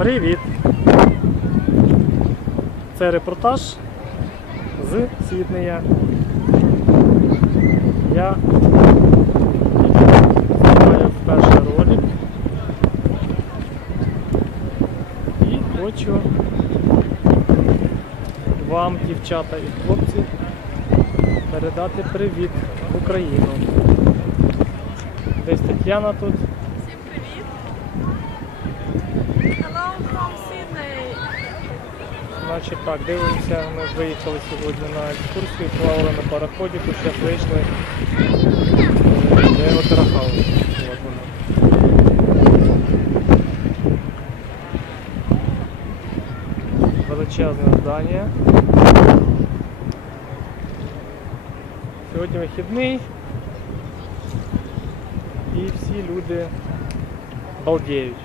Привіт! Це репортаж з Сіднея. Я знімаю перший ролик і хочу вам, дівчата і хлопці, передати привіт в Україну. Десь Тетяна тут. Значить так, дивимося, ми виїхали сьогодні на екскурсію, плавали на пароході, тут зараз вийшли е, де Отерахаус. От. Величезне здання. Сьогодні вихідний і всі люди балдіють.